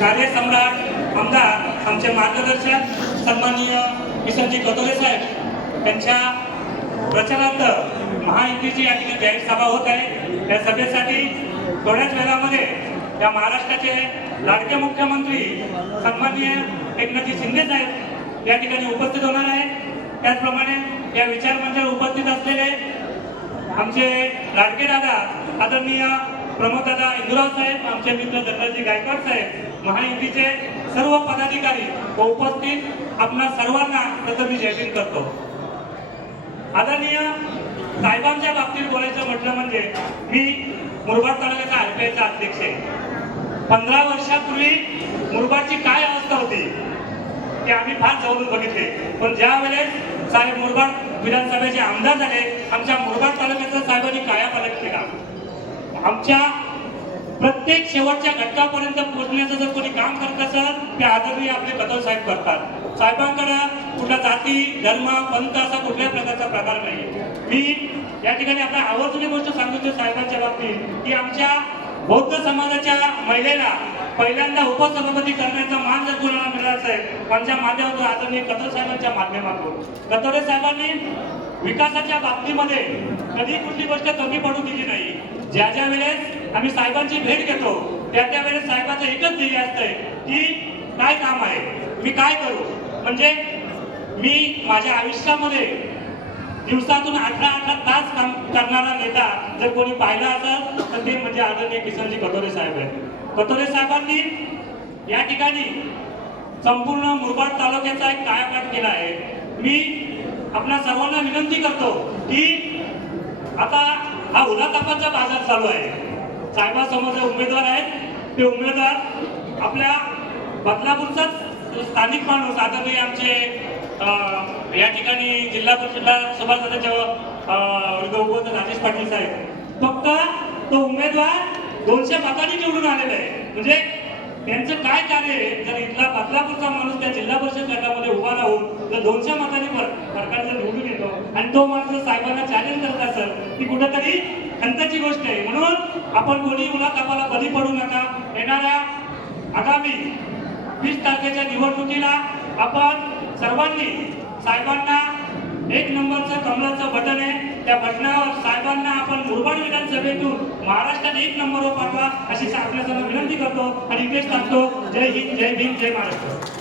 कार्यसम्राट आमदार आमचे मार्गदर्शक सन्माननीय किशनजी कतोरे साहेब त्यांच्या प्रचारार्थ महायुतीची या ठिकाणी जाहीर सभा होत आहे त्या सभेसाठी थोड्याच वेळामध्ये या महाराष्ट्राचे लाडके मुख्यमंत्री सन्माननीय एकनाथजी शिंदे साहेब या ठिकाणी उपस्थित होणार आहेत. त्याचप्रमाणे या विचार मंचावर उपस्थित असलेले आमचे लाडके दादा आदरणीय प्रमोद दादा इंदुराव साहेब आमचे मित्र दत्ताजी गायकवाड साहेब महायुतीचे सर्व पदाधिकारी व उपस्थित आपणा सर्वांना प्रथम मी करतो. आदरणीय साहेबांच्या बाबतीत बोलायचं म्हटलं म्हणजे मी मुरबाड तालुक्याचा आयपीएचा अध्यक्ष आहे. पंधरा वर्षापूर्वी मुरबाडची काय अवस्था होती ते आम्ही फार जवळून बघितले. पण ज्या वेळेस साहेब मुरबाड विधानसभेचे आमदार झाले आमच्या मुरबाड तालुक्याचा साहेबांनी कायापालट केला. आमच्या प्रत्येक शेवटच्या घटकापर्यंत पोहोचण्याचं जर कोणी काम करत असेल ते आदरणीय आपले कदम साहेब करतात. साहेबांकडे कुठला जाती धर्म पंथ असा कुठल्याही प्रकारचा प्रकार नाही मी या ठिकाणी आपल्या आवर्जून गोष्ट सांगू साहेबांच्या बाबतीत की आमच्या बौद्ध समाजाच्या महिलेला पहिल्यांदा उपसभापती करण्याचा मान जर कोणाला मिळाला असेल आमच्या माध्यमातून आदरणीय कदम साहेबांच्या माध्यमातून. कतोरे साहेबांनी विकासाच्या बाबतीमध्ये कधी कुठली गोष्ट कमी पडू दिली नाही. ज्या ज्या वेळेस आम्ही साहेबांची भेट घेतो त्या त्या वेळेस साहेबांचं एकच ध्येय असतंय की काय काम आहे? मी काय करू? म्हणजे मी माझ्या आयुष्यामध्ये दिवसातून अठरा अठरा तास काम करणारा नेता जर कोणी पाहिला असेल तर ते म्हणजे आदरणीय किसनजी कटोरे साहेब आहेत. कटोरे साहेबांनी या ठिकाणी संपूर्ण मुरबाड तालुक्याचा एक कायापाठ केला आहे. मी आपल्या सर्वांना विनंती करतो की आता हा उन्हातापाचा बाजार चालू आहे. साहेबासमोर जे उमेदवार आहेत ते उमेदवार आपल्या बदलापूरचाच स्थानिक माणूस आता ते आमचे या ठिकाणी जिल्हा परिषदला सभासदाच्या उपस्थित राजेश पाटील साहेब. फक्त तो उमेदवार दोनशे मतांनी निवडून आलेला आहे. म्हणजे त्यांचं काय कार्य आहे? जर इथला बदलापूरचा माणूस त्या जिल्हा परिषद गटामध्ये उभा राहून जर दोनशे मतांनी फरक- फरकाने जर निवडून येतो आणि तो मात्र साहेबांना चॅलेंज करत असत ती कुठेतरी खंताची गोष्ट आहे. म्हणून आपण कोणी मुला कापाला बली पडू नका. येणाऱ्या आगामी वीस तारखेच्या निवडणुकीला आपण सर्वांनी साहेबांना एक नंबरचं कमलाचं बटन आहे. त्या बटनावर साहेबांना आपण मुरबाड विधानसभेतून महाराष्ट्रात एक नंबरवर पाठवा अशी आपल्या विनंती करतो आणि इथेच सांगतो जय हिंद जय भीम जय महाराष्ट्र.